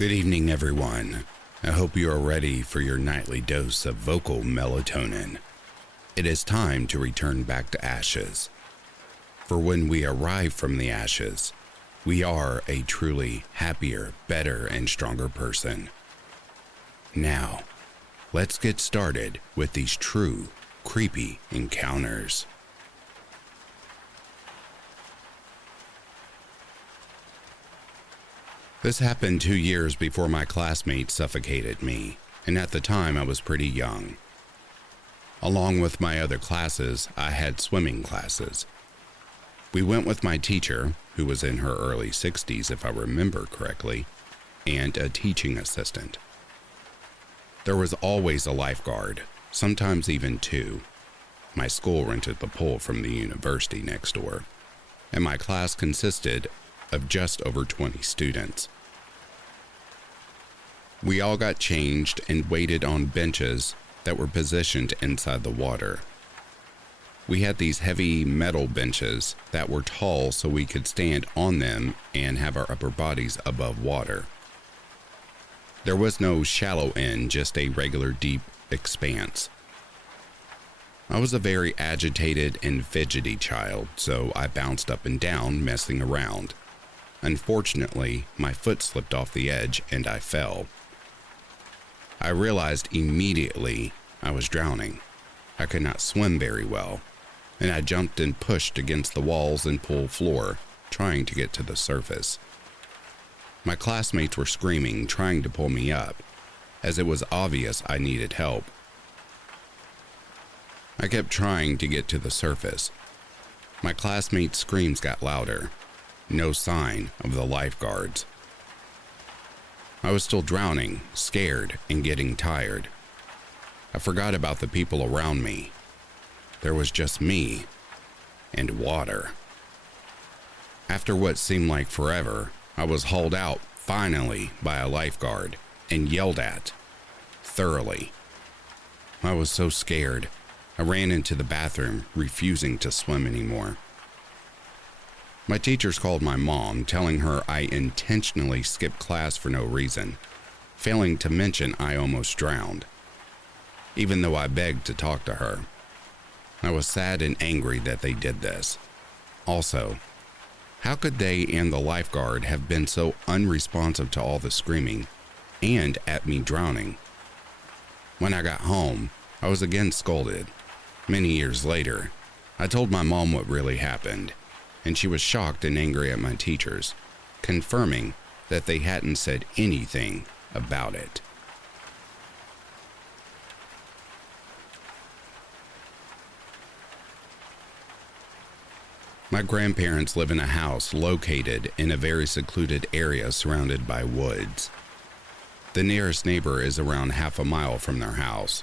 Good evening, everyone. I hope you are ready for your nightly dose of vocal melatonin. It is time to return back to ashes. For when we arrive from the ashes, we are a truly happier, better, and stronger person. Now, let's get started with these true, creepy encounters. This happened 2 years before my classmate suffocated me, and at the time I was pretty young. Along with my other classes, I had swimming classes. We went with my teacher, who was in her early 60s if I remember correctly, and a teaching assistant. There was always a lifeguard, sometimes even two. My school rented the pool from the university next door, and my class consisted of just over 20 students. We all got changed and waited on benches that were positioned inside the water. We had these heavy metal benches that were tall so we could stand on them and have our upper bodies above water. There was no shallow end, just a regular deep expanse. I was a very agitated and fidgety child, so I bounced up and down, messing around. Unfortunately, my foot slipped off the edge and I fell. I realized immediately I was drowning. I could not swim very well, and I jumped and pushed against the walls and pool floor, trying to get to the surface. My classmates were screaming, trying to pull me up, as it was obvious I needed help. I kept trying to get to the surface. My classmates' screams got louder. No sign of the lifeguards. I was still drowning, scared, and getting tired. I forgot about the people around me. There was just me and water. After what seemed like forever, I was hauled out, finally, by a lifeguard and yelled at, thoroughly. I was so scared, I ran into the bathroom, refusing to swim anymore. My teachers called my mom, telling her I intentionally skipped class for no reason, failing to mention I almost drowned, even though I begged to talk to her. I was sad and angry that they did this. Also, how could they and the lifeguard have been so unresponsive to all the screaming and at me drowning? When I got home, I was again scolded. Many years later, I told my mom what really happened, and she was shocked and angry at my teachers, confirming that they hadn't said anything about it. My grandparents live in a house located in a very secluded area surrounded by woods. The nearest neighbor is around half a mile from their house.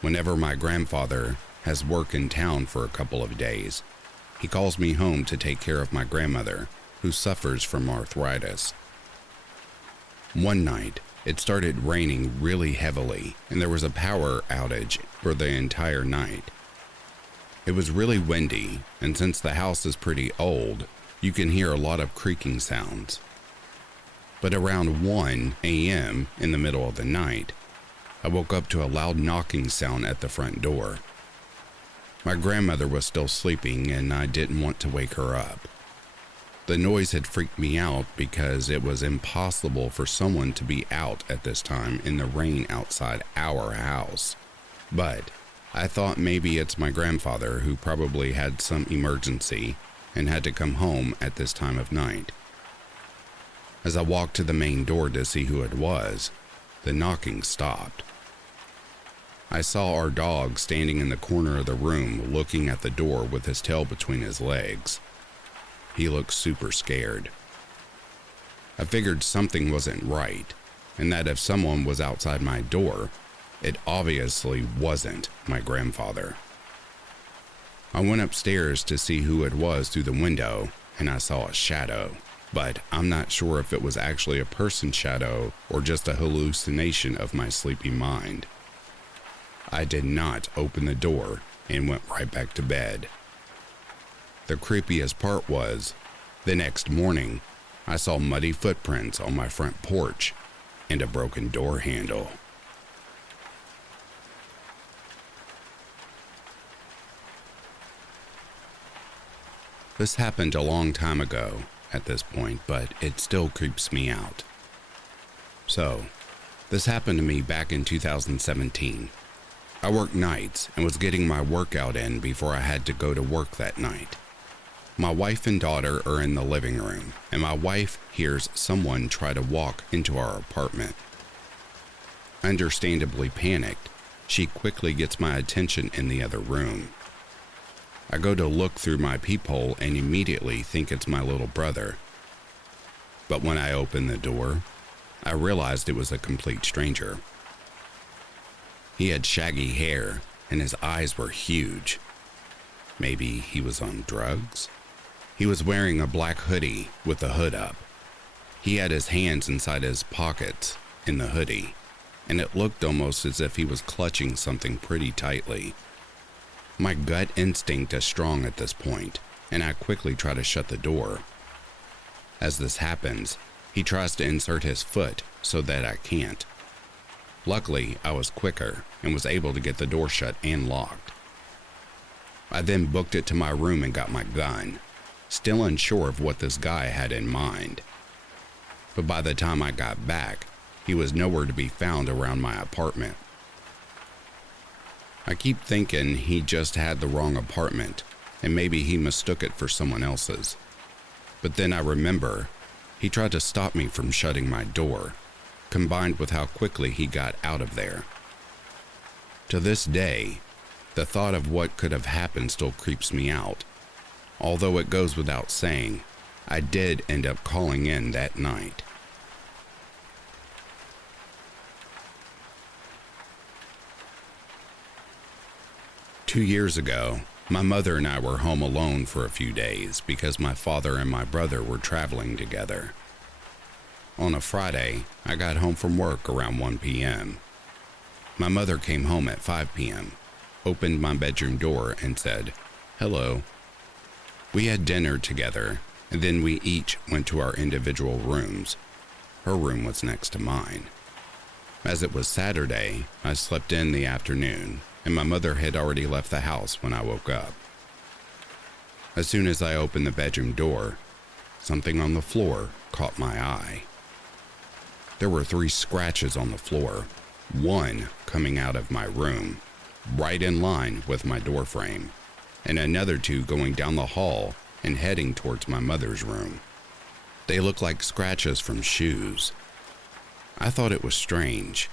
Whenever my grandfather has work in town for a couple of days, he calls me home to take care of my grandmother, who suffers from arthritis. One night, it started raining really heavily, and there was a power outage for the entire night. It was really windy, and since the house is pretty old, you can hear a lot of creaking sounds. But around 1 a.m. in the middle of the night, I woke up to a loud knocking sound at the front door. My grandmother was still sleeping, and I didn't want to wake her up. The noise had freaked me out because it was impossible for someone to be out at this time in the rain outside our house. But I thought maybe it's my grandfather who probably had some emergency and had to come home at this time of night. As I walked to the main door to see who it was, the knocking stopped. I saw our dog standing in the corner of the room looking at the door with his tail between his legs. He looked super scared. I figured something wasn't right, and that if someone was outside my door, it obviously wasn't my grandfather. I went upstairs to see who it was through the window, and I saw a shadow, but I'm not sure if it was actually a person's shadow or just a hallucination of my sleepy mind. I did not open the door and went right back to bed. The creepiest part was, the next morning, I saw muddy footprints on my front porch and a broken door handle. This happened a long time ago at this point, but it still creeps me out. So, this happened to me back in 2017. I worked nights and was getting my workout in before I had to go to work that night. My wife and daughter are in the living room, and my wife hears someone try to walk into our apartment. Understandably panicked, she quickly gets my attention in the other room. I go to look through my peephole and immediately think it's my little brother. But when I open the door, I realized it was a complete stranger. He had shaggy hair and his eyes were huge. Maybe he was on drugs? He was wearing a black hoodie with the hood up. He had his hands inside his pockets in the hoodie, and it looked almost as if he was clutching something pretty tightly. My gut instinct is strong at this point, and I quickly try to shut the door. As this happens, he tries to insert his foot so that I can't. Luckily, I was quicker and was able to get the door shut and locked. I then booked it to my room and got my gun, still unsure of what this guy had in mind. But by the time I got back, he was nowhere to be found around my apartment. I keep thinking he just had the wrong apartment, and maybe he mistook it for someone else's. But then I remember he tried to stop me from shutting my door, combined with how quickly he got out of there. To this day, the thought of what could have happened still creeps me out. Although it goes without saying, I did end up calling in that night. Two years ago, my mother and I were home alone for a few days because my father and my brother were traveling together. On a Friday, I got home from work around 1 p.m. My mother came home at 5 p.m., opened my bedroom door and said, "Hello." We had dinner together, and then we each went to our individual rooms. Her room was next to mine. As it was Saturday, I slept in the afternoon, and my mother had already left the house when I woke up. As soon as I opened the bedroom door, something on the floor caught my eye. There were 3 scratches on the floor, one coming out of my room, right in line with my door frame, and another 2 going down the hall and heading towards my mother's room. They looked like scratches from shoes. I thought it was strange,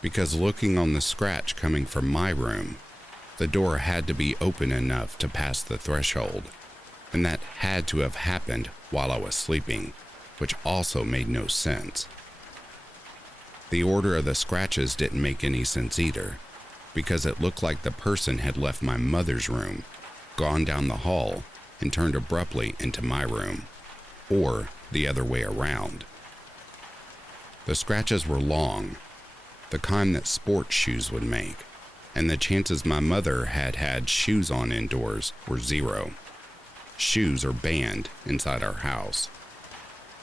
because looking on the scratch coming from my room, the door had to be open enough to pass the threshold, and that had to have happened while I was sleeping, which also made no sense. The order of the scratches didn't make any sense either, because it looked like the person had left my mother's room, gone down the hall, and turned abruptly into my room, or the other way around. The scratches were long, the kind that sports shoes would make, and the chances my mother had had shoes on indoors were 0. Shoes are banned inside our house.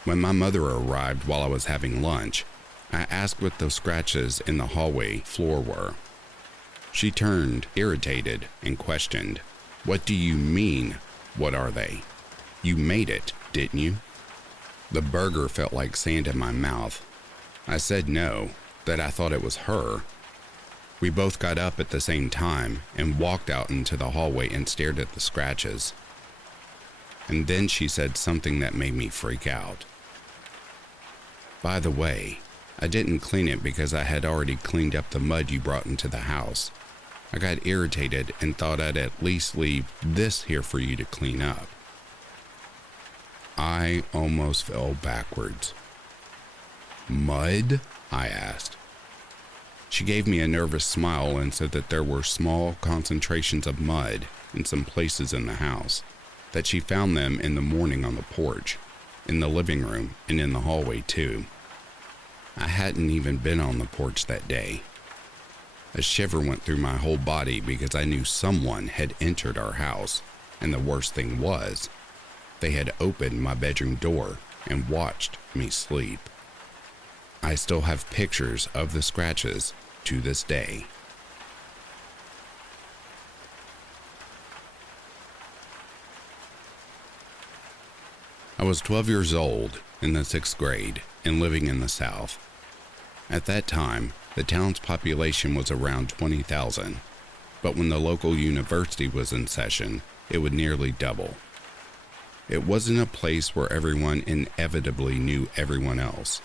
When my mother arrived while I was having lunch, I asked what those scratches in the hallway floor were. She turned, irritated, and questioned, "What do you mean, what are they? You made it, didn't you?" The burger felt like sand in my mouth. I said no, that I thought it was her. We both got up at the same time and walked out into the hallway and stared at the scratches. And then she said something that made me freak out. "By the way, I didn't clean it because I had already cleaned up the mud you brought into the house. I got irritated and thought I'd at least leave this here for you to clean up." I almost fell backwards. "Mud?" I asked. She gave me a nervous smile and said that there were small concentrations of mud in some places in the house, that she found them in the morning on the porch, in the living room, and in the hallway too. I hadn't even been on the porch that day. A shiver went through my whole body because I knew someone had entered our house, and the worst thing was, they had opened my bedroom door and watched me sleep. I still have pictures of the scratches to this day. I was 12 years old in the 6th grade and living in the South. At that time, the town's population was around 20,000, but when the local university was in session, it would nearly double. It wasn't a place where everyone inevitably knew everyone else,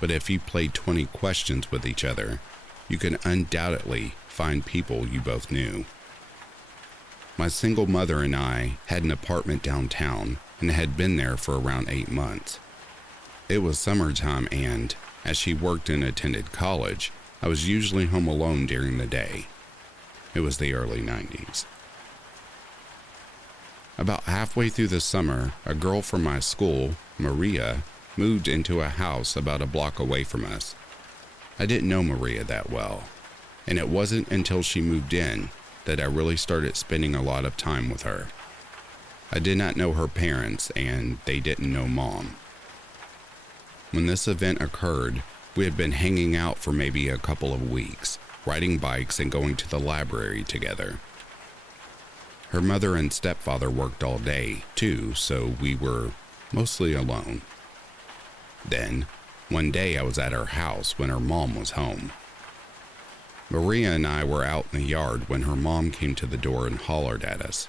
but if you played 20 questions with each other, you could undoubtedly find people you both knew. My single mother and I had an apartment downtown and had been there for around 8 months. It was summertime and, as she worked and attended college, I was usually home alone during the day. It was the early 90s. About halfway through the summer, a girl from my school, Maria, moved into a house about a block away from us. I didn't know Maria that well, and it wasn't until she moved in that I really started spending a lot of time with her. I did not know her parents, and they didn't know Mom. When this event occurred, we had been hanging out for maybe a couple of weeks, riding bikes and going to the library together. Her mother and stepfather worked all day, too, so we were mostly alone. Then, one day I was at her house when her mom was home. Maria and I were out in the yard when her mom came to the door and hollered at us.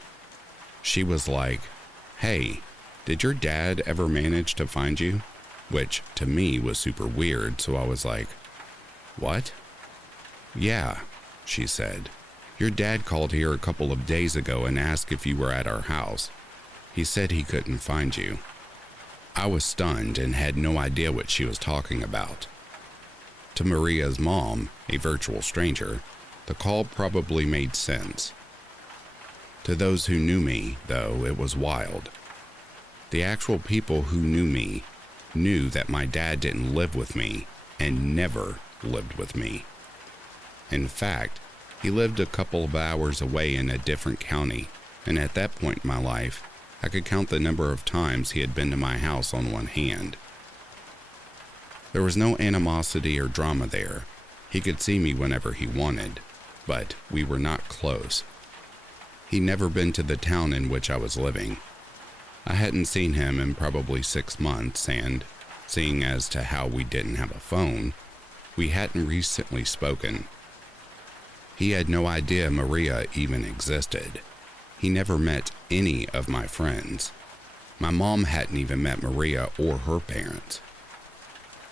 She was like, "Hey, did your dad ever manage to find you?" Which, to me, was super weird, so I was like, "What?" "Yeah," she said. "Your dad called here a couple of days ago and asked if you were at our house. He said he couldn't find you." I was stunned and had no idea what she was talking about. To Maria's mom, a virtual stranger, the call probably made sense. To those who knew me, though, it was wild. The actual people who knew me knew that my dad didn't live with me and never lived with me. In fact, he lived a couple of hours away in a different county, and at that point in my life, I could count the number of times he had been to my house on one hand. There was no animosity or drama there. He could see me whenever he wanted, but we were not close. He'd never been to the town in which I was living. I hadn't seen him in probably 6 months, and, seeing as to how we didn't have a phone, we hadn't recently spoken. He had no idea Maria even existed. He never met any of my friends. My mom hadn't even met Maria or her parents.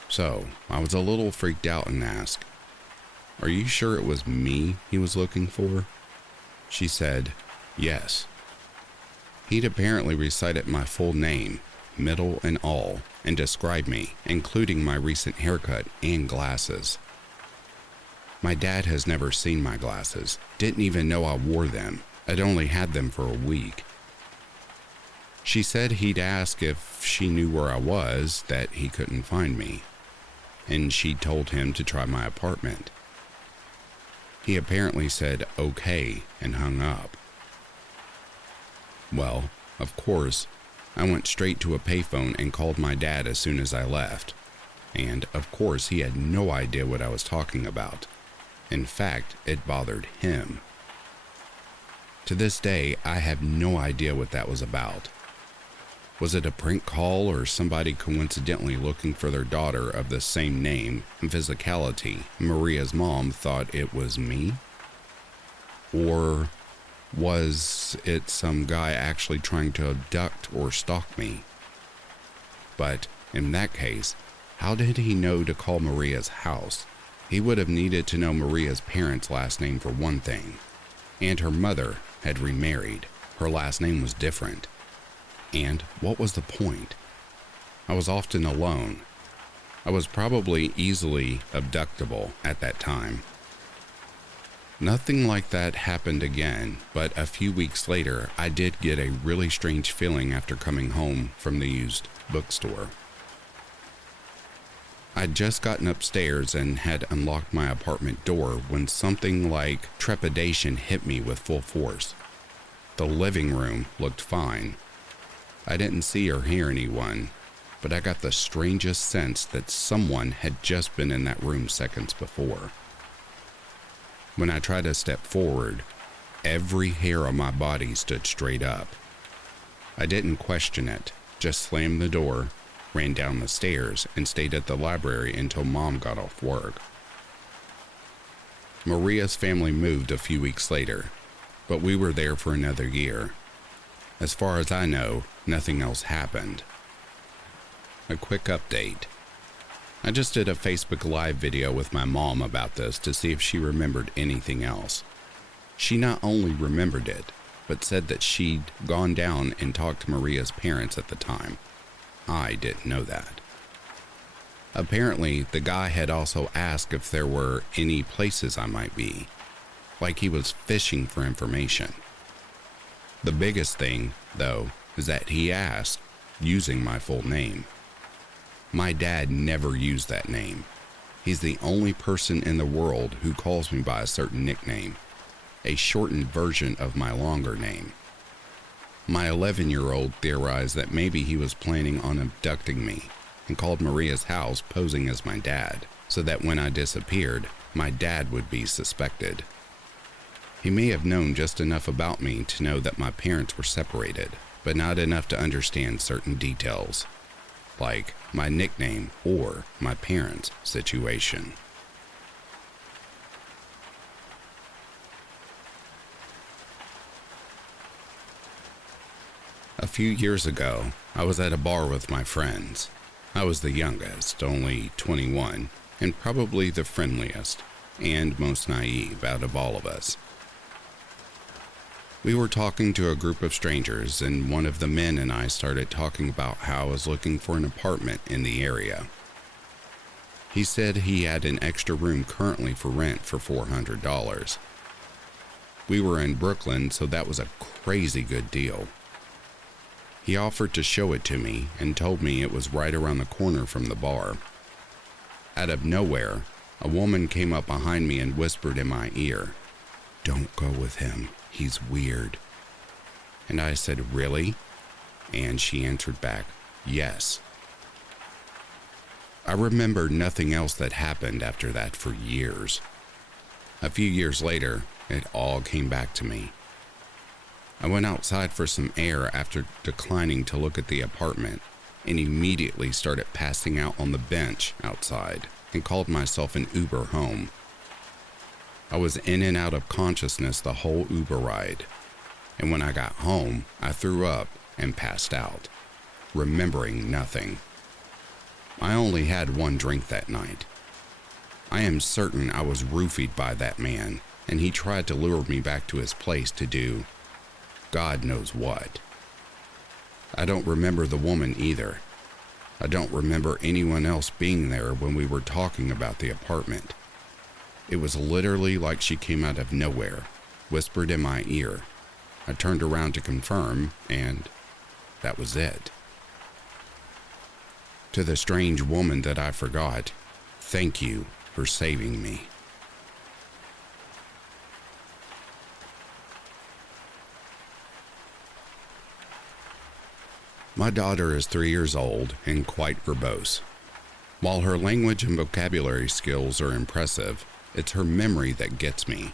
So, I was a little freaked out and asked, "Are you sure it was me he was looking for?" She said, "Yes." He'd apparently recited my full name, middle and all, and described me, including my recent haircut and glasses. My dad has never seen my glasses, didn't even know I wore them. I'd only had them for a week. She said he'd asked if she knew where I was, that he couldn't find me, and she told him to try my apartment. He apparently said okay and hung up. Well, of course, I went straight to a payphone and called my dad as soon as I left, and of course he had no idea what I was talking about. In fact, it bothered him. To this day, I have no idea what that was about. Was it a prank call or somebody coincidentally looking for their daughter of the same name and physicality? Maria's mom thought it was me? Or was it some guy actually trying to abduct or stalk me? But in that case, how did he know to call Maria's house? He would have needed to know Maria's parents' last name for one thing, and her mother had remarried. Her last name was different. And what was the point? I was often alone. I was probably easily abductable at that time. Nothing like that happened again, but a few weeks later, I did get a really strange feeling after coming home from the used bookstore. I'd just gotten upstairs and had unlocked my apartment door when something like trepidation hit me with full force. The living room looked fine. I didn't see or hear anyone, but I got the strangest sense that someone had just been in that room seconds before. When I tried to step forward, every hair on my body stood straight up. I didn't question it, just slammed the door, ran down the stairs, and stayed at the library until Mom got off work. Maria's family moved a few weeks later, but we were there for another year. As far as I know, nothing else happened. A quick update. I just did a Facebook Live video with my mom about this to see if she remembered anything else. She not only remembered it, but said that she'd gone down and talked to Maria's parents at the time. I didn't know that. Apparently, the guy had also asked if there were any places I might be, like he was fishing for information. The biggest thing, though, is that he asked using my full name. My dad never used that name. He's the only person in the world who calls me by a certain nickname, a shortened version of my longer name. My 11-year-old theorized that maybe he was planning on abducting me and called Maria's house posing as my dad, so that when I disappeared, my dad would be suspected. He may have known just enough about me to know that my parents were separated, but not enough to understand certain details, like my nickname or my parents' situation. A few years ago, I was at a bar with my friends. I was the youngest, only 21, and probably the friendliest and most naive out of all of us. We were talking to a group of strangers, and one of the men and I started talking about how I was looking for an apartment in the area. He said he had an extra room currently for rent for $400. We were in Brooklyn, so that was a crazy good deal. He offered to show it to me and told me it was right around the corner from the bar. Out of nowhere, a woman came up behind me and whispered in my ear, "Don't go with him. He's weird." And I said, "Really?" And she answered back, "Yes." I remember nothing else that happened after that for years. A few years later, it all came back to me. I went outside for some air after declining to look at the apartment and immediately started passing out on the bench outside and called myself an Uber home. I was in and out of consciousness the whole Uber ride, and when I got home, I threw up and passed out, remembering nothing. I only had one drink that night. I am certain I was roofied by that man, and he tried to lure me back to his place to do God knows what. I don't remember the woman either. I don't remember anyone else being there when we were talking about the apartment. It was literally like she came out of nowhere, whispered in my ear. I turned around to confirm, and that was it. To the strange woman that I forgot, thank you for saving me. My daughter is 3 years old and quite verbose. While her language and vocabulary skills are impressive, it's her memory that gets me.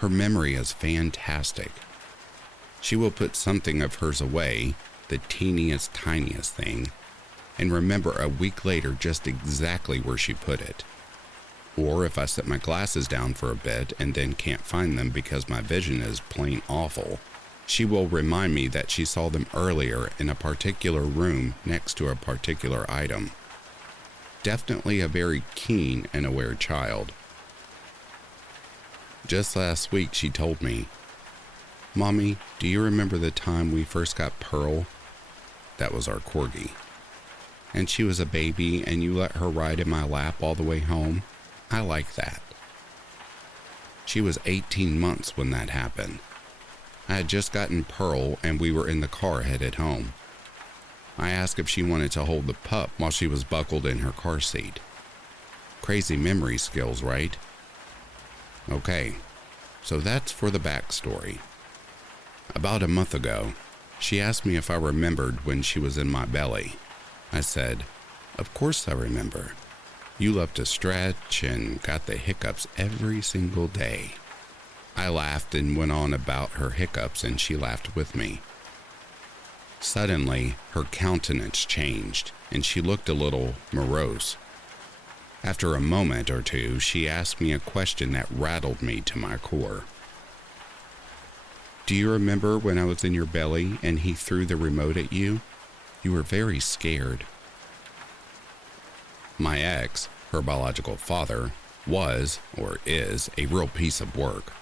Her memory is fantastic. She will put something of hers away, the teeniest, tiniest thing, and remember a week later just exactly where she put it. Or if I set my glasses down for a bit and then can't find them because my vision is plain awful, she will remind me that she saw them earlier in a particular room next to a particular item. Definitely a very keen and aware child. Just last week she told me, "Mommy, do you remember the time we first got Pearl?" That was our corgi. "And she was a baby and you let her ride in my lap all the way home? I like that." She was 18 months when that happened. I had just gotten Pearl and we were in the car headed home. I asked if she wanted to hold the pup while she was buckled in her car seat. Crazy memory skills, right? Okay, so that's for the backstory. About a month ago, she asked me if I remembered when she was in my belly. I said, "Of course I remember. You love to stretch and got the hiccups every single day." I laughed and went on about her hiccups, and she laughed with me. Suddenly, her countenance changed, and she looked a little morose. After a moment or two, she asked me a question that rattled me to my core. "Do you remember when I was in your belly and he threw the remote at you? You were very scared." My ex, her biological father, was, or is, a real piece of work.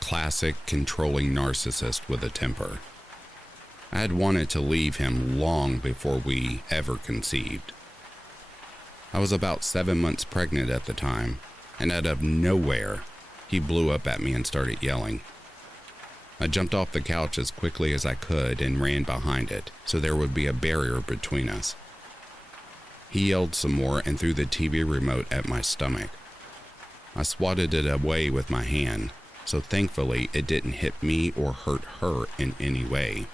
Classic controlling narcissist with a temper. I had wanted to leave him long before we ever conceived. I was about 7 months pregnant at the time, and out of nowhere, he blew up at me and started yelling. I jumped off the couch as quickly as I could and ran behind it, so there would be a barrier between us. He yelled some more and threw the TV remote at my stomach. I swatted it away with my hand, so thankfully it didn't hit me or hurt her in any way.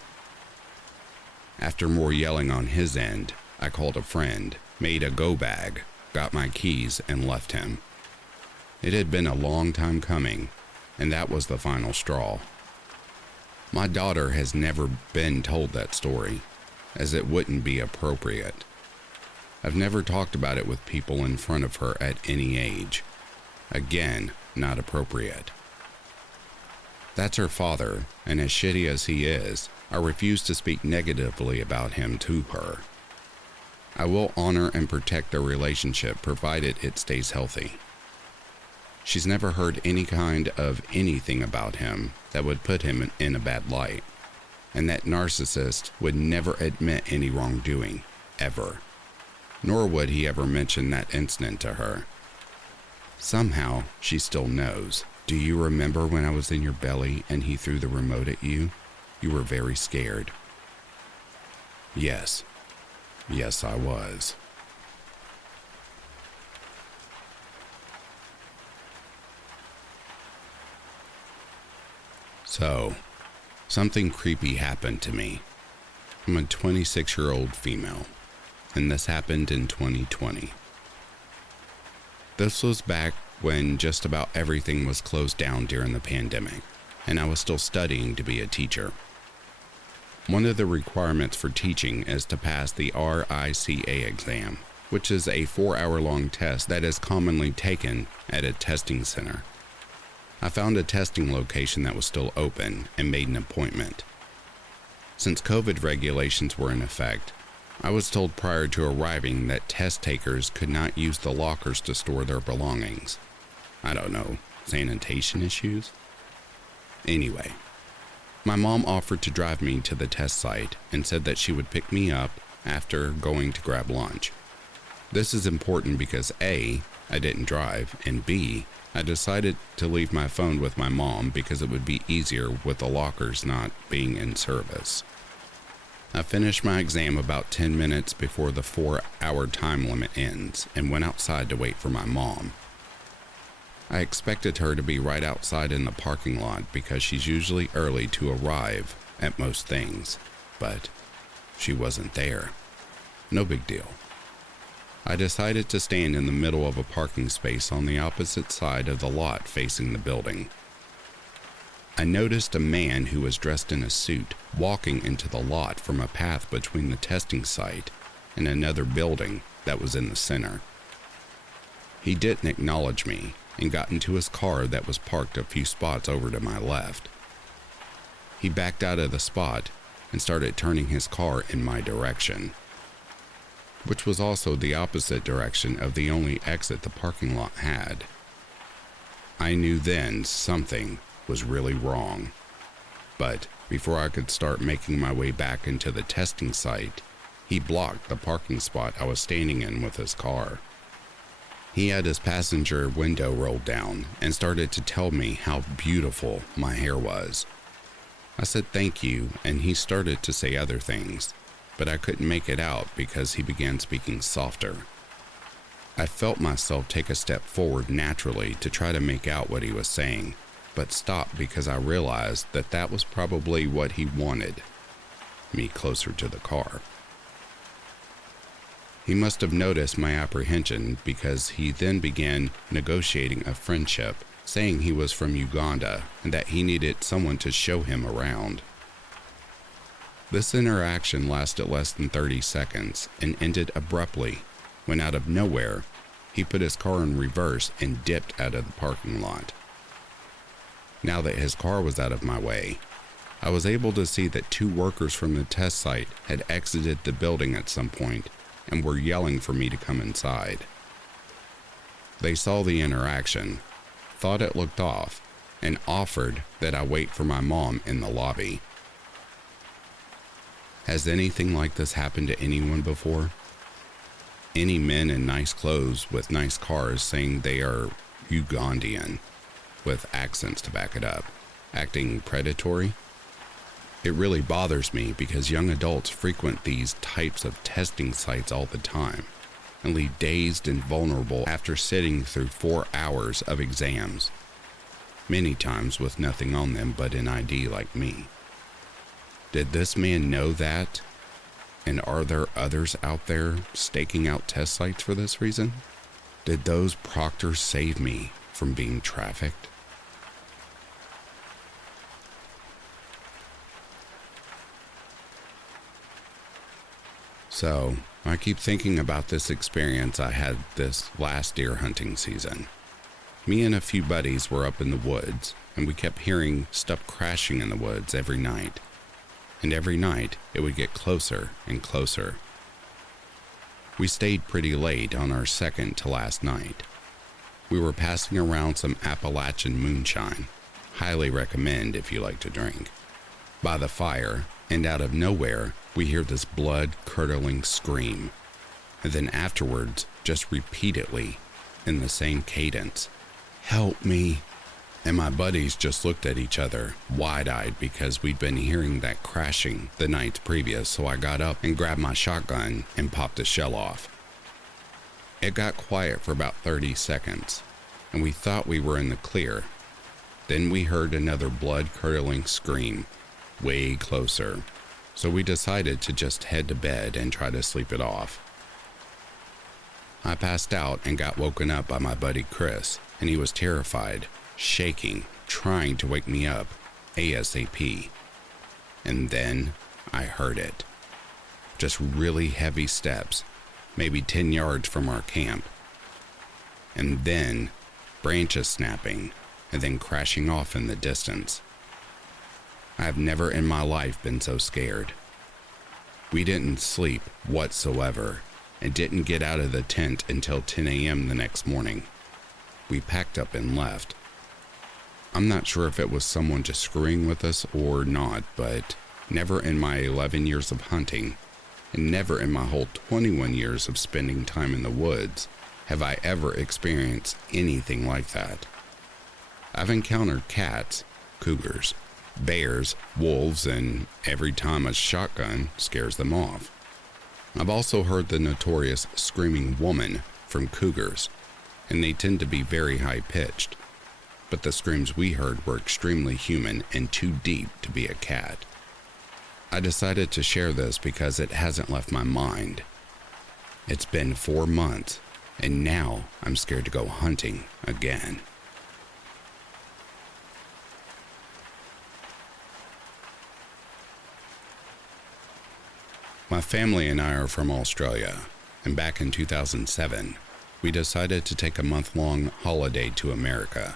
After more yelling on his end, I called a friend, made a go bag, got my keys, and left him. It had been a long time coming, and that was the final straw. My daughter has never been told that story, as it wouldn't be appropriate. I've never talked about it with people in front of her at any age. Again, not appropriate. That's her father, and as shitty as he is, I refuse to speak negatively about him to her. I will honor and protect their relationship provided it stays healthy. She's never heard any kind of anything about him that would put him in a bad light, and that narcissist would never admit any wrongdoing, ever. Nor would he ever mention that incident to her. Somehow, she still knows. "Do you remember when I was in your belly and he threw the remote at you? You were very scared." Yes. Yes, I was. So, something creepy happened to me. I'm a 26-year-old female, and this happened in 2020. This was back when just about everything was closed down during the pandemic, and I was still studying to be a teacher. One of the requirements for teaching is to pass the RICA exam, which is a 4-hour-long test that is commonly taken at a testing center. I found a testing location that was still open and made an appointment. Since COVID regulations were in effect, I was told prior to arriving that test takers could not use the lockers to store their belongings. I don't know, sanitation issues? Anyway, my mom offered to drive me to the test site and said that she would pick me up after going to grab lunch. This is important because A, I didn't drive, and B, I decided to leave my phone with my mom because it would be easier with the lockers not being in service. I finished my exam about 10 minutes before the 4-hour time limit ends and went outside to wait for my mom. I expected her to be right outside in the parking lot because she's usually early to arrive at most things, but she wasn't there. No big deal. I decided to stand in the middle of a parking space on the opposite side of the lot facing the building. I noticed a man who was dressed in a suit walking into the lot from a path between the testing site and another building that was in the center. He didn't acknowledge me and got into his car that was parked a few spots over to my left. He backed out of the spot and started turning his car in my direction, which was also the opposite direction of the only exit the parking lot had. I knew then something was really wrong, but before I could start making my way back into the testing site, he blocked the parking spot I was standing in with his car. He had his passenger window rolled down and started to tell me how beautiful my hair was. I said thank you, and he started to say other things, but I couldn't make it out because he began speaking softer. I felt myself take a step forward naturally to try to make out what he was saying, but stopped because I realized that that was probably what he wanted, me closer to the car. He must have noticed my apprehension because he then began negotiating a friendship, saying he was from Uganda and that he needed someone to show him around. This interaction lasted less than 30 seconds and ended abruptly when out of nowhere, he put his car in reverse and dipped out of the parking lot. Now that his car was out of my way, I was able to see that 2 workers from the test site had exited the building at some point and were yelling for me to come inside. They saw the interaction, thought it looked off, and offered that I wait for my mom in the lobby. Has anything like this happened to anyone before? Any men in nice clothes with nice cars saying they are Ugandan, with accents to back it up, acting predatory? It really bothers me because young adults frequent these types of testing sites all the time and leave dazed and vulnerable after sitting through 4 hours of exams, many times with nothing on them but an ID like me. Did this man know that? And are there others out there staking out test sites for this reason? Did those proctors save me from being trafficked? So, I keep thinking about this experience I had this last deer hunting season. Me and a few buddies were up in the woods, and we kept hearing stuff crashing in the woods every night. And every night, it would get closer and closer. We stayed pretty late on our second to last night. We were passing around some Appalachian moonshine, highly recommend if you like to drink, by the fire, and out of nowhere, we hear this blood-curdling scream, and then afterwards, just repeatedly, in the same cadence, "Help me!" And my buddies just looked at each other, wide-eyed, because we'd been hearing that crashing the nights previous, so I got up and grabbed my shotgun and popped the shell off. It got quiet for about 30 seconds, and we thought we were in the clear. Then we heard another blood-curdling scream, way closer, so we decided to just head to bed and try to sleep it off. I passed out and got woken up by my buddy Chris, and he was terrified, shaking, trying to wake me up ASAP. And then I heard it. Just really heavy steps, maybe 10 yards from our camp. And then branches snapping and then crashing off in the distance. I have never in my life been so scared. We didn't sleep whatsoever and didn't get out of the tent until 10 a.m. the next morning. We packed up and left. I'm not sure if it was someone just screwing with us or not, but never in my 11 years of hunting, and never in my whole 21 years of spending time in the woods, have I ever experienced anything like that. I've encountered cats, cougars, bears, wolves, and every time a shotgun scares them off. I've also heard the notorious screaming woman from cougars, and they tend to be very high-pitched. But the screams we heard were extremely human and too deep to be a cat. I decided to share this because it hasn't left my mind. It's been 4 months, and now I'm scared to go hunting again. My family and I are from Australia, and back in 2007, we decided to take a month-long holiday to America.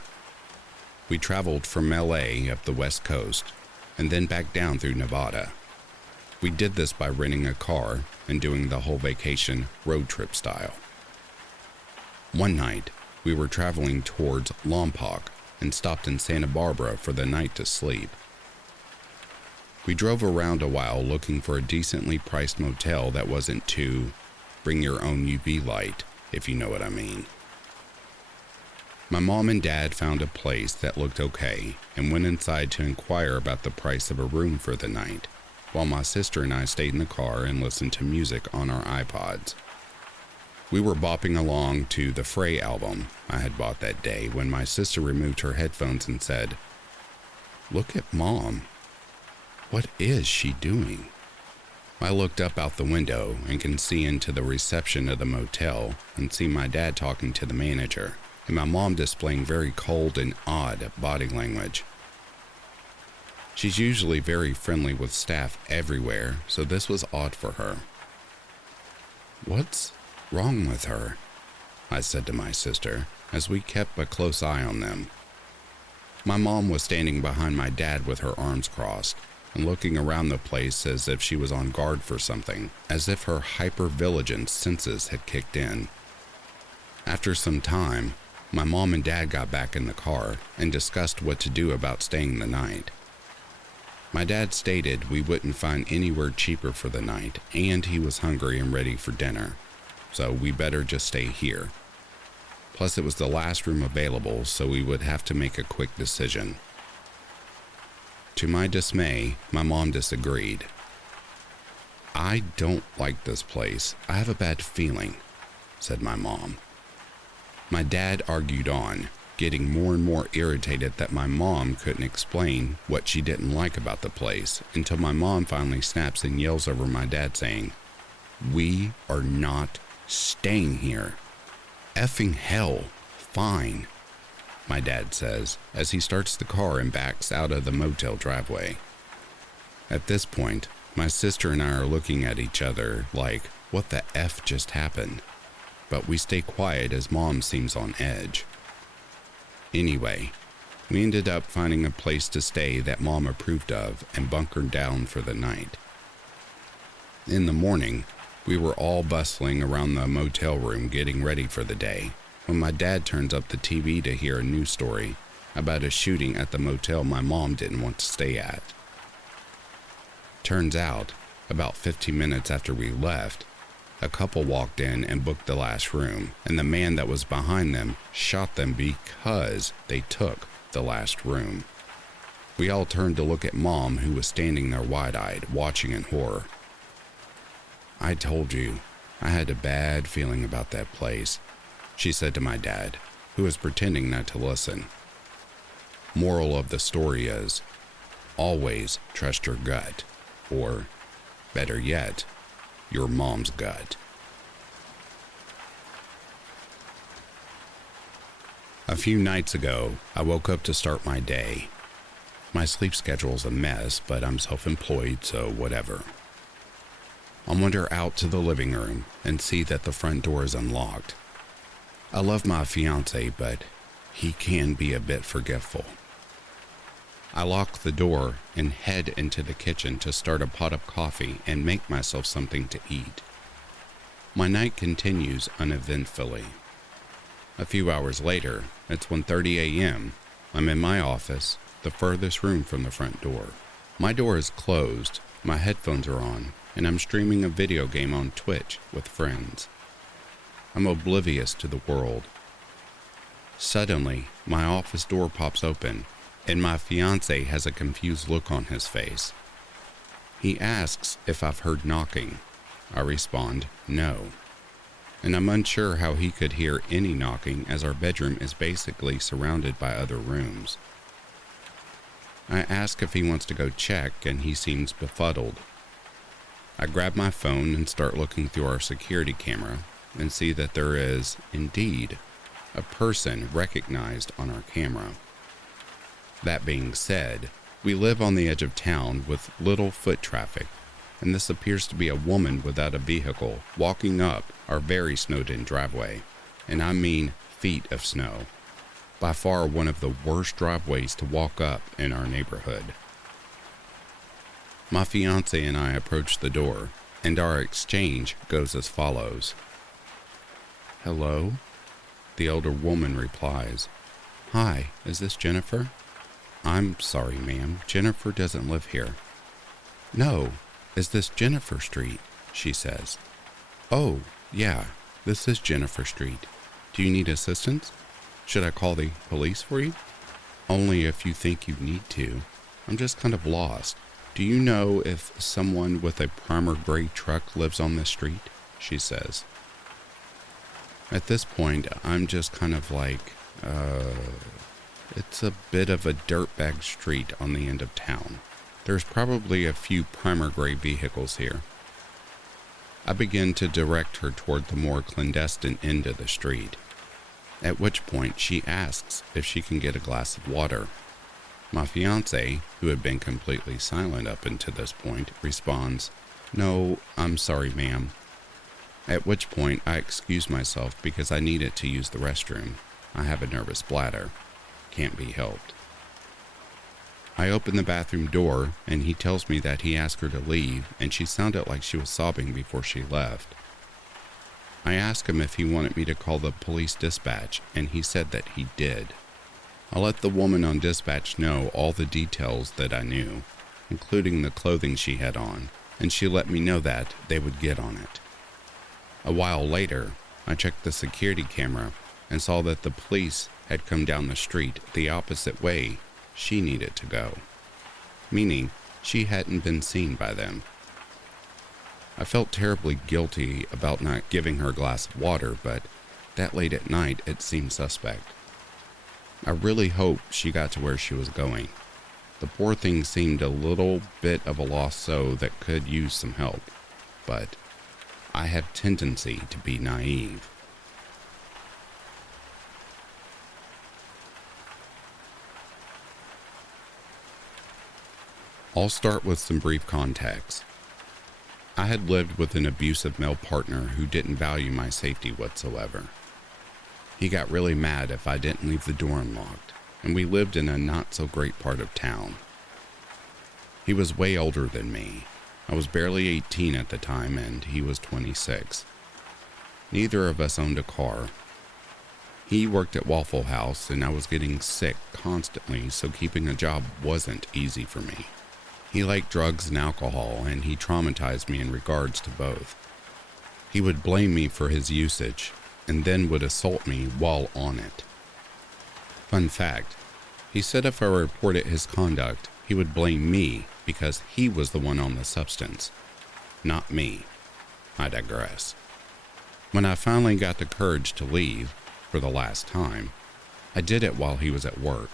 We traveled from LA up the West Coast, and then back down through Nevada. We did this by renting a car and doing the whole vacation road trip style. One night, we were traveling towards Lompoc and stopped in Santa Barbara for the night to sleep. We drove around a while looking for a decently priced motel that wasn't too bring your own UV light, if you know what I mean. My mom and dad found a place that looked okay and went inside to inquire about the price of a room for the night, while my sister and I stayed in the car and listened to music on our iPods. We were bopping along to the Frey album I had bought that day when my sister removed her headphones and said, "Look at Mom. What is she doing?" I looked up out the window and can see into the reception of the motel and see my dad talking to the manager and my mom displaying very cold and odd body language. She's usually very friendly with staff everywhere, so this was odd for her. "What's wrong with her?" I said to my sister as we kept a close eye on them. My mom was standing behind my dad with her arms crossed and looking around the place as if she was on guard for something, as if her hyper-vigilance senses had kicked in. After some time, my mom and dad got back in the car and discussed what to do about staying the night. My dad stated we wouldn't find anywhere cheaper for the night, and he was hungry and ready for dinner, so we better just stay here. Plus, it was the last room available, so we would have to make a quick decision. To my dismay, my mom disagreed. "I don't like this place. I have a bad feeling," said my mom. My dad argued on, getting more and more irritated that my mom couldn't explain what she didn't like about the place, until my mom finally snaps and yells over my dad saying, "We are not staying here." "Effing hell, fine," my dad says as he starts the car and backs out of the motel driveway. At this point, my sister and I are looking at each other like, what the F just happened? But we stay quiet as mom seems on edge. Anyway, we ended up finding a place to stay that mom approved of and bunkered down for the night. In the morning, we were all bustling around the motel room getting ready for the day when my dad turns up the TV to hear a news story about a shooting at the motel my mom didn't want to stay at. Turns out, about 15 minutes after we left, a couple walked in and booked the last room, and the man that was behind them shot them because they took the last room. We all turned to look at Mom, who was standing there wide-eyed, watching in horror. "I told you, I had a bad feeling about that place," she said to my dad, who was pretending not to listen. Moral of the story is, always trust your gut, or, better yet, your mom's gut. A few nights ago, I woke up to start my day. My sleep schedule's a mess, but I'm self-employed, so whatever. I wander out to the living room and see that the front door is unlocked. I love my fiancé, but he can be a bit forgetful. I lock the door and head into the kitchen to start a pot of coffee and make myself something to eat. My night continues uneventfully. A few hours later, it's 1:30 a.m. I'm in my office, the furthest room from the front door. My door is closed, my headphones are on, and I'm streaming a video game on Twitch with friends. I'm oblivious to the world. Suddenly, my office door pops open, and my fiancé has a confused look on his face. He asks if I've heard knocking. I respond, no. And I'm unsure how he could hear any knocking, as our bedroom is basically surrounded by other rooms. I ask if he wants to go check, and he seems befuddled. I grab my phone and start looking through our security camera and see that there is, indeed, a person recognized on our camera. That being said, we live on the edge of town with little foot traffic, and this appears to be a woman without a vehicle walking up our very snowed-in driveway, and I mean feet of snow. By far one of the worst driveways to walk up in our neighborhood. My fiancé and I approach the door, and our exchange goes as follows. "Hello?" The older woman replies. "Hi, is this Jennifer?" "I'm sorry, ma'am. Jennifer doesn't live here." "No, is this Jennifer Street?" she says. "Oh, yeah, this is Jennifer Street. Do you need assistance? Should I call the police for you?" "Only if you think you need to. I'm just kind of lost. Do you know if someone with a primer gray truck lives on this street?" she says. At this point, I'm just kind of like, it's a bit of a dirtbag street on the end of town. There's probably a few primer gray vehicles here. I begin to direct her toward the more clandestine end of the street, at which point she asks if she can get a glass of water. My fiance, who had been completely silent up until this point, responds, "No, I'm sorry, ma'am." At which point I excuse myself because I needed to use the restroom. I have a nervous bladder. Can't be helped. I open the bathroom door and he tells me that he asked her to leave and she sounded like she was sobbing before she left. I asked him if he wanted me to call the police dispatch and he said that he did. I let the woman on dispatch know all the details that I knew, including the clothing she had on, and she let me know that they would get on it. A while later, I checked the security camera and saw that the police had come down the street the opposite way she needed to go, meaning she hadn't been seen by them. I felt terribly guilty about not giving her a glass of water, but that late at night it seemed suspect. I really hoped she got to where she was going. The poor thing seemed a little bit of a lost soul that could use some help, but I have tendency to be naive. I'll start with some brief context. I had lived with an abusive male partner who didn't value my safety whatsoever. He got really mad if I didn't leave the door unlocked, and we lived in a not-so-great part of town. He was way older than me. I was barely 18 at the time, and he was 26. Neither of us owned a car. He worked at Waffle House, and I was getting sick constantly, so keeping a job wasn't easy for me. He liked drugs and alcohol, and he traumatized me in regards to both. He would blame me for his usage, and then would assault me while on it. Fun fact, he said if I reported his conduct, he would blame me because he was the one on the substance, not me. I digress. When I finally got the courage to leave, for the last time, I did it while he was at work.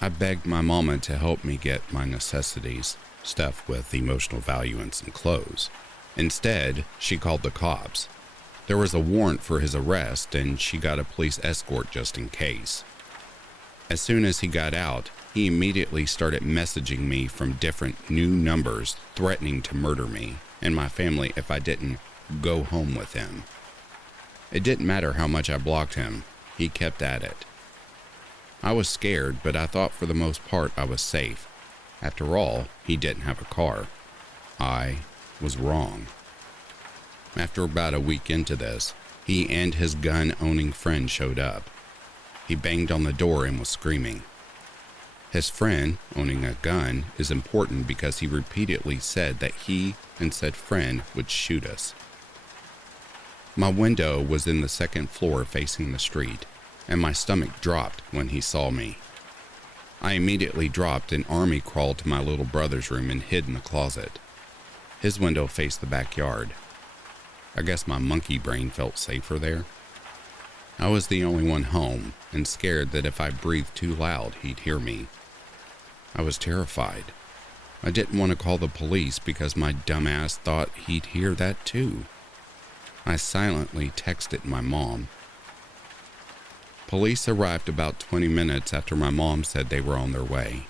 I begged my mama to help me get my necessities, stuff with emotional value and some clothes. Instead, she called the cops. There was a warrant for his arrest, and she got a police escort just in case. As soon as he got out, he immediately started messaging me from different new numbers threatening to murder me and my family if I didn't go home with him. It didn't matter how much I blocked him, he kept at it. I was scared, but I thought for the most part I was safe. After all, he didn't have a car. I was wrong. After about a week into this, he and his gun-owning friend showed up. He banged on the door and was screaming. His friend, owning a gun, is important because he repeatedly said that he and said friend would shoot us. My window was in the second floor facing the street, and my stomach dropped when he saw me. I immediately dropped and army crawled to my little brother's room and hid in the closet. His window faced the backyard. I guess my monkey brain felt safer there. I was the only one home and scared that if I breathed too loud, he'd hear me. I was terrified. I didn't want to call the police because my dumbass thought he'd hear that too. I silently texted my mom. Police arrived about 20 minutes after my mom said they were on their way.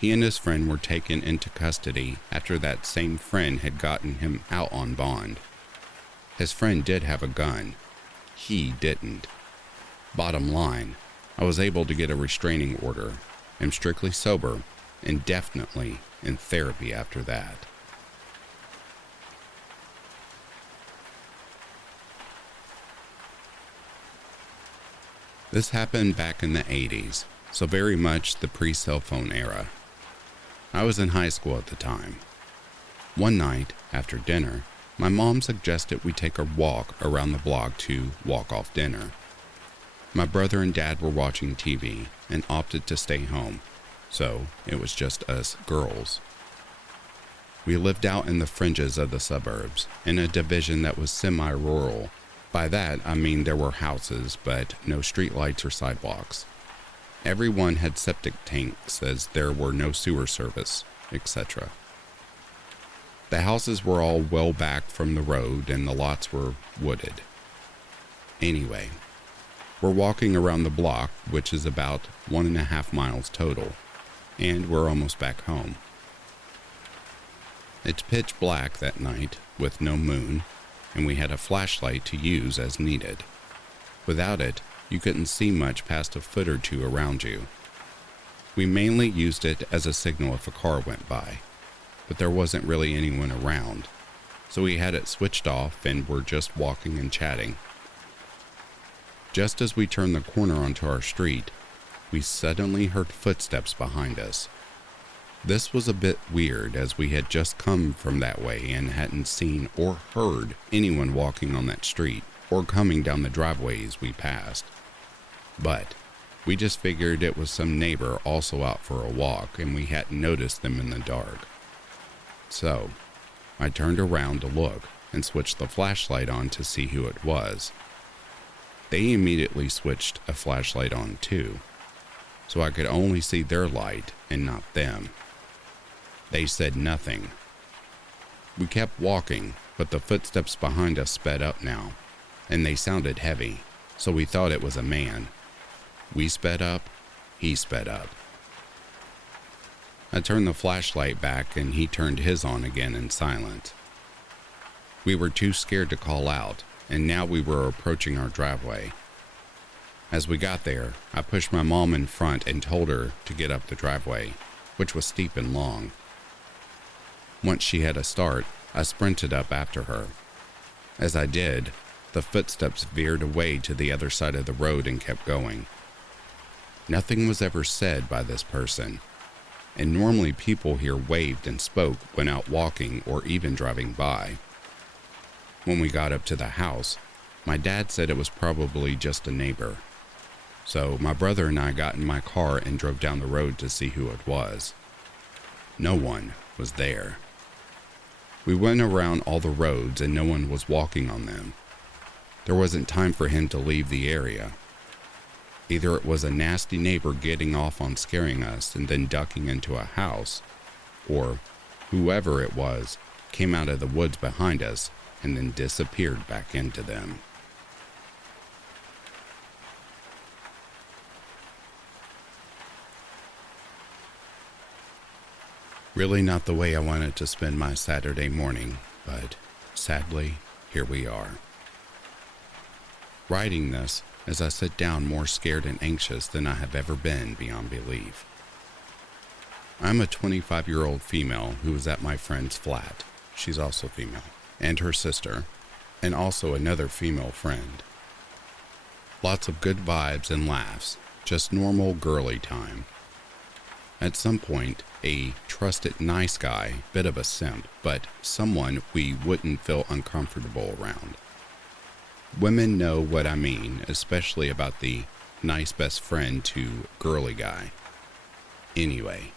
He and his friend were taken into custody after that same friend had gotten him out on bond. His friend did have a gun. He didn't. Bottom line, I was able to get a restraining order, am strictly sober, and definitely in therapy after that. This happened back in the 80s, so very much the pre-cell phone era. I was in high school at the time. One night, after dinner, my mom suggested we take a walk around the block to walk off dinner. My brother and dad were watching TV and opted to stay home, so it was just us girls. We lived out in the fringes of the suburbs, in a division that was semi-rural. By that, I mean there were houses, but no streetlights or sidewalks. Everyone had septic tanks as there were no sewer service, etc. The houses were all well back from the road and the lots were wooded. Anyway, we're walking around the block, which is about 1.5 miles total, and we're almost back home. It's pitch black that night with no moon, and we had a flashlight to use as needed. Without it, you couldn't see much past a foot or two around you. We mainly used it as a signal if a car went by, but there wasn't really anyone around, so we had it switched off and were just walking and chatting. Just as we turned the corner onto our street, we suddenly heard footsteps behind us. This was a bit weird as we had just come from that way and hadn't seen or heard anyone walking on that street or coming down the driveways we passed. But we just figured it was some neighbor also out for a walk and we hadn't noticed them in the dark. So I turned around to look and switched the flashlight on to see who it was. They immediately switched a flashlight on too, so I could only see their light and not them. They said nothing. We kept walking, but the footsteps behind us sped up now, and they sounded heavy, so we thought it was a man. We sped up, he sped up. I turned the flashlight back and he turned his on again in silence. We were too scared to call out, and now we were approaching our driveway. As we got there, I pushed my mom in front and told her to get up the driveway, which was steep and long. Once she had a start, I sprinted up after her. As I did, the footsteps veered away to the other side of the road and kept going. Nothing was ever said by this person, and normally people here waved and spoke when out walking or even driving by. When we got up to the house, my dad said it was probably just a neighbor. So my brother and I got in my car and drove down the road to see who it was. No one was there. We went around all the roads and no one was walking on them. There wasn't time for him to leave the area. Either it was a nasty neighbor getting off on scaring us and then ducking into a house, or whoever it was came out of the woods behind us and then disappeared back into them. Really not the way I wanted to spend my Saturday morning, but sadly, here we are. Writing this as I sit down more scared and anxious than I have ever been beyond belief. I'm a 25-year-old female who was at my friend's flat. She's also female. And her sister, and also another female friend. Lots of good vibes and laughs, just normal girly time. At some point, a trusted nice guy, bit of a simp, but someone we wouldn't feel uncomfortable around. Women know what I mean, especially about the nice best friend to girly guy. Anyway,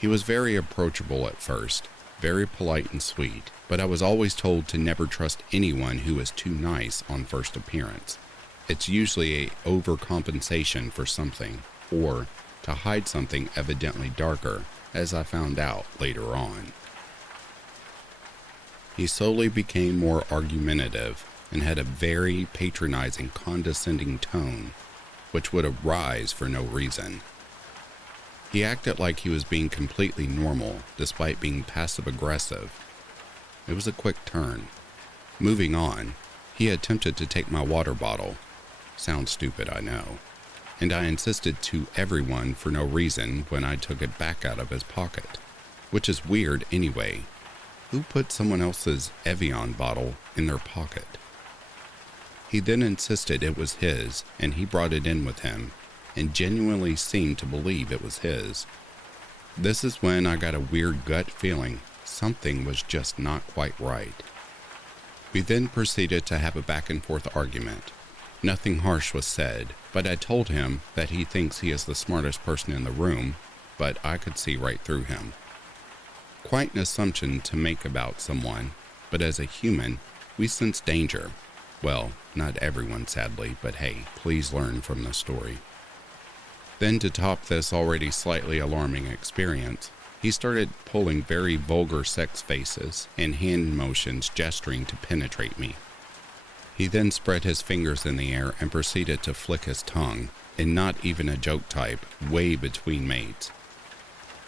he was very approachable at first, very polite and sweet, but I was always told to never trust anyone who is too nice on first appearance. It's usually a overcompensation for something, or to hide something evidently darker, as I found out later on. He slowly became more argumentative and had a very patronizing, condescending tone, which would arise for no reason. He acted like he was being completely normal, despite being passive-aggressive. It was a quick turn. Moving on, he attempted to take my water bottle. Sounds stupid, I know. And I insisted to everyone for no reason when I took it back out of his pocket. Which is weird anyway. Who put someone else's Evian bottle in their pocket? He then insisted it was his, and he brought it in with him, and genuinely seemed to believe it was his. This is when I got a weird gut feeling something was just not quite right. We then proceeded to have a back and forth argument. Nothing harsh was said, but I told him that he thinks he is the smartest person in the room, but I could see right through him. Quite an assumption to make about someone, but as a human, we sense danger. Well, not everyone sadly, but hey, please learn from the story. Then to top this already slightly alarming experience, He started pulling very vulgar sex faces and hand motions gesturing to penetrate me. He then spread his fingers in the air and proceeded to flick his tongue, and not even a joke type, way between mates.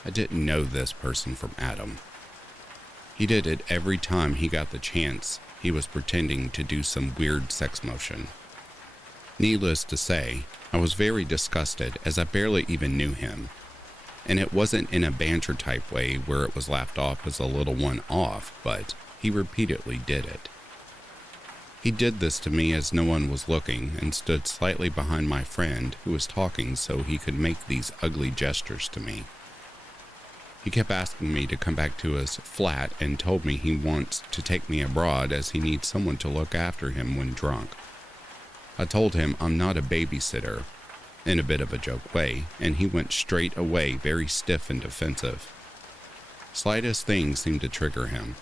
I didn't know this person from Adam. He did it every time he got the chance. He was pretending to do some weird sex motion. Needless to say, I was very disgusted as I barely even knew him. And it wasn't in a banter type way where it was laughed off as a little one-off, but he repeatedly did it. He did this to me as no one was looking and stood slightly behind my friend who was talking so he could make these ugly gestures to me. He kept asking me to come back to his flat and told me he wants to take me abroad as he needs someone to look after him when drunk. I told him I'm not a babysitter, in a bit of a joke way, and he went straight away very stiff and defensive. Slightest thing seemed to trigger him.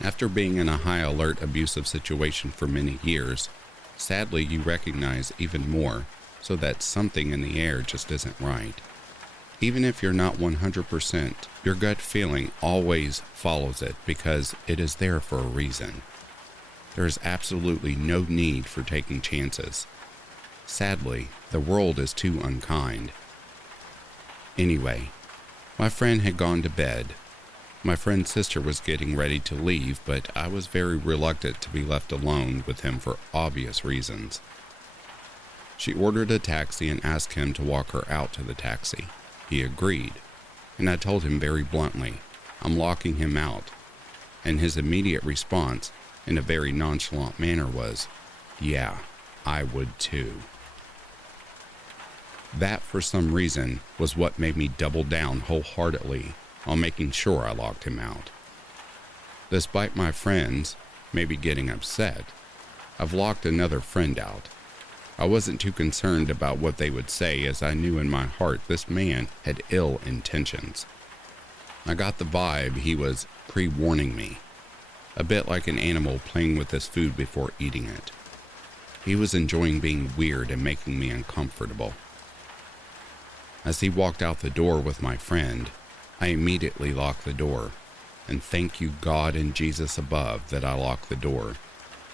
After being in a high alert abusive situation for many years, sadly you recognize even more so that something in the air just isn't right. Even if you're not 100%, your gut feeling always follows it because it is there for a reason. There is absolutely no need for taking chances. Sadly, the world is too unkind. Anyway, my friend had gone to bed. My friend's sister was getting ready to leave, but I was very reluctant to be left alone with him for obvious reasons. She ordered a taxi and asked him to walk her out to the taxi. He agreed, and I told him very bluntly, I'm locking him out, and his immediate response, in a very nonchalant manner, was, yeah, I would too. That, for some reason, was what made me double down wholeheartedly on making sure I locked him out. Despite my friends maybe getting upset, I've locked another friend out. I wasn't too concerned about what they would say as I knew in my heart this man had ill intentions. I got the vibe he was pre-warning me, a bit like an animal playing with his food before eating it. He was enjoying being weird and making me uncomfortable. As he walked out the door with my friend, I immediately locked the door, and thank you God and Jesus above that I locked the door,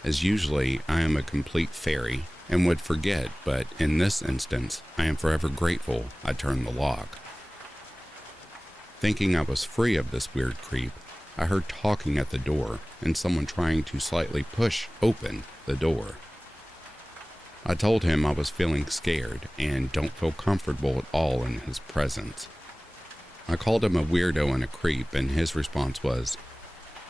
as usually I am a complete fairy and would forget, but in this instance, I am forever grateful I turned the lock. Thinking I was free of this weird creep, I heard talking at the door and someone trying to slightly push open the door. I told him I was feeling scared and don't feel comfortable at all in his presence. I called him a weirdo and a creep, and his response was,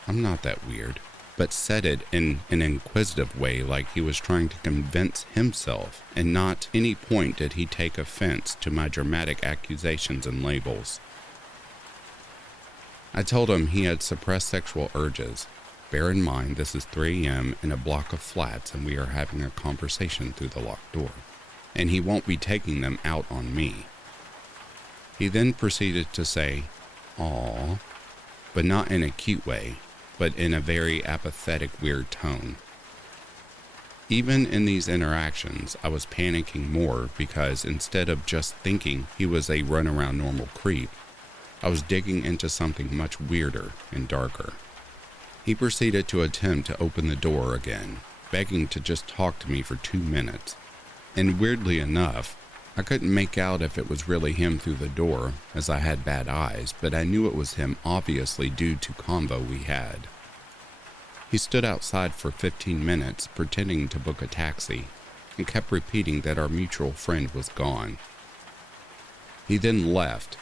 I'm not that weird, but said it in an inquisitive way like he was trying to convince himself, and not any point did he take offense to my dramatic accusations and labels. I told him he had suppressed sexual urges. Bear in mind this is 3 a.m. in a block of flats and we are having a conversation through the locked door, and he won't be taking them out on me. He then proceeded to say, "Aw," but not in a cute way, but in a very apathetic, weird tone. Even in these interactions, I was panicking more because instead of just thinking he was a runaround normal creep, I was digging into something much weirder and darker. He proceeded to attempt to open the door again, begging to just talk to me for 2 minutes. And weirdly enough, I couldn't make out if it was really him through the door, as I had bad eyes, but I knew it was him obviously due to convo we had. He stood outside for 15 minutes pretending to book a taxi, and kept repeating that our mutual friend was gone. He then left,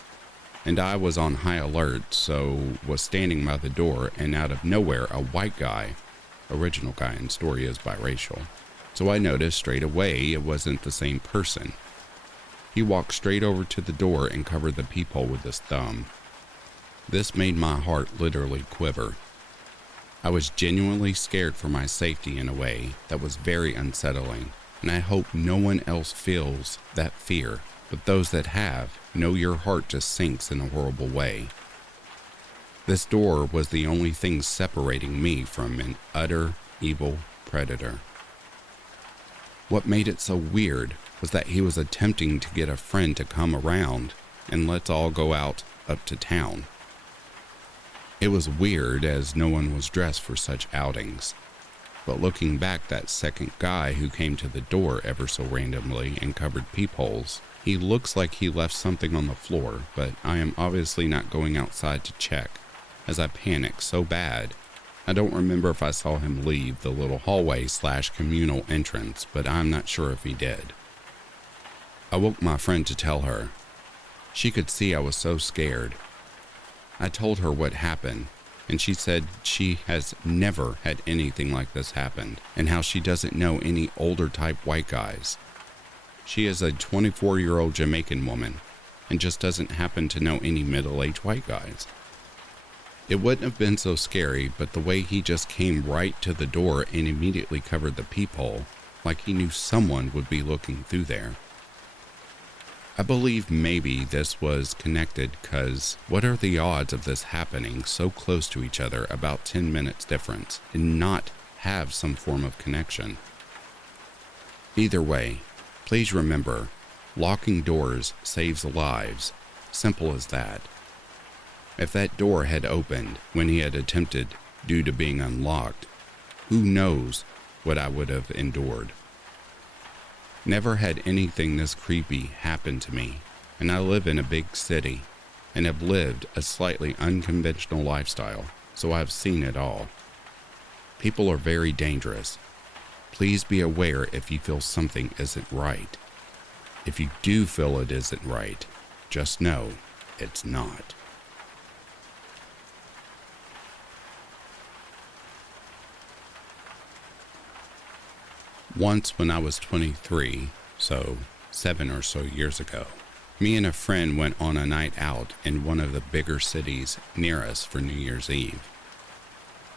and I was on high alert, so was standing by the door, and out of nowhere a white guy, original guy in story is biracial, so I noticed straight away it wasn't the same person. He walked straight over to the door and covered the peephole with his thumb. This made my heart literally quiver. I was genuinely scared for my safety in a way that was very unsettling, and I hope no one else feels that fear, but those that have know your heart just sinks in a horrible way. This door was the only thing separating me from an utter evil predator. What made it so weird was that he was attempting to get a friend to come around and let's all go out up to town. It was weird as no one was dressed for such outings. But looking back, that second guy who came to the door ever so randomly and covered peepholes, he looks like he left something on the floor, but I am obviously not going outside to check, as I panic so bad. I don't remember if I saw him leave the little hallway/communal entrance, but I'm not sure if he did. I woke my friend to tell her. She could see I was so scared. I told her what happened, and she said she has never had anything like this happen, and how she doesn't know any older type white guys. She is a 24-year-old Jamaican woman, and just doesn't happen to know any middle-aged white guys. It wouldn't have been so scary, but the way he just came right to the door and immediately covered the peephole, like he knew someone would be looking through there. I believe maybe this was connected because what are the odds of this happening so close to each other, about 10 minutes difference, and not have some form of connection? Either way, please remember, locking doors saves lives. Simple as that. If that door had opened when he had attempted due to being unlocked, who knows what I would have endured. Never had anything this creepy happen to me, and I live in a big city and have lived a slightly unconventional lifestyle, so I've seen it all. People are very dangerous. Please be aware if you feel something isn't right. If you do feel it isn't right, just know it's not. Once when I was 23, so 7 or so years ago, me and a friend went on a night out in one of the bigger cities near us for New Year's Eve.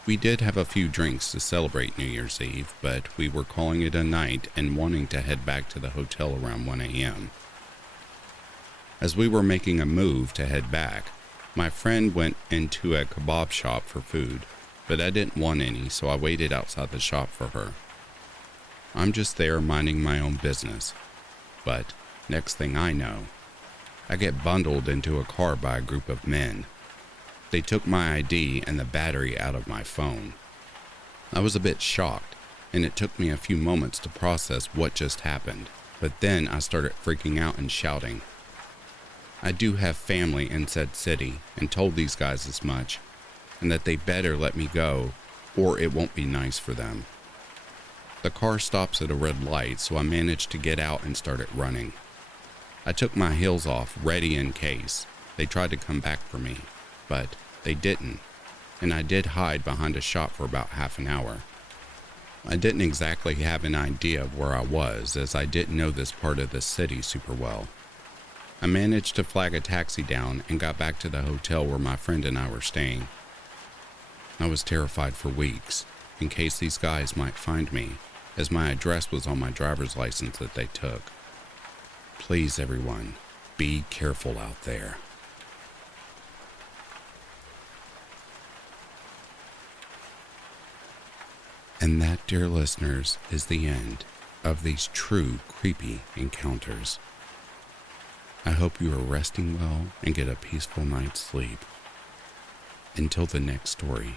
We did have a few drinks to celebrate New Year's Eve, but we were calling it a night and wanting to head back to the hotel around 1 a.m. As we were making a move to head back, my friend went into a kebab shop for food, but I didn't want any, so I waited outside the shop for her. I'm just there minding my own business, but next thing I know, I get bundled into a car by a group of men. They took my ID and the battery out of my phone. I was a bit shocked, and it took me a few moments to process what just happened, but then I started freaking out and shouting. I do have family in said city and told these guys as much, and that they better let me go or it won't be nice for them. The car stops at a red light, so I managed to get out and started running. I took my heels off, ready in case. They tried to come back for me, but they didn't, and I did hide behind a shop for about half an hour. I didn't exactly have an idea of where I was, as I didn't know this part of the city super well. I managed to flag a taxi down and got back to the hotel where my friend and I were staying. I was terrified for weeks, in case these guys might find me, as my address was on my driver's license that they took. Please, everyone, be careful out there. And that, dear listeners, is the end of these true creepy encounters. I hope you are resting well and get a peaceful night's sleep. Until the next story,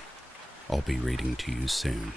I'll be reading to you soon.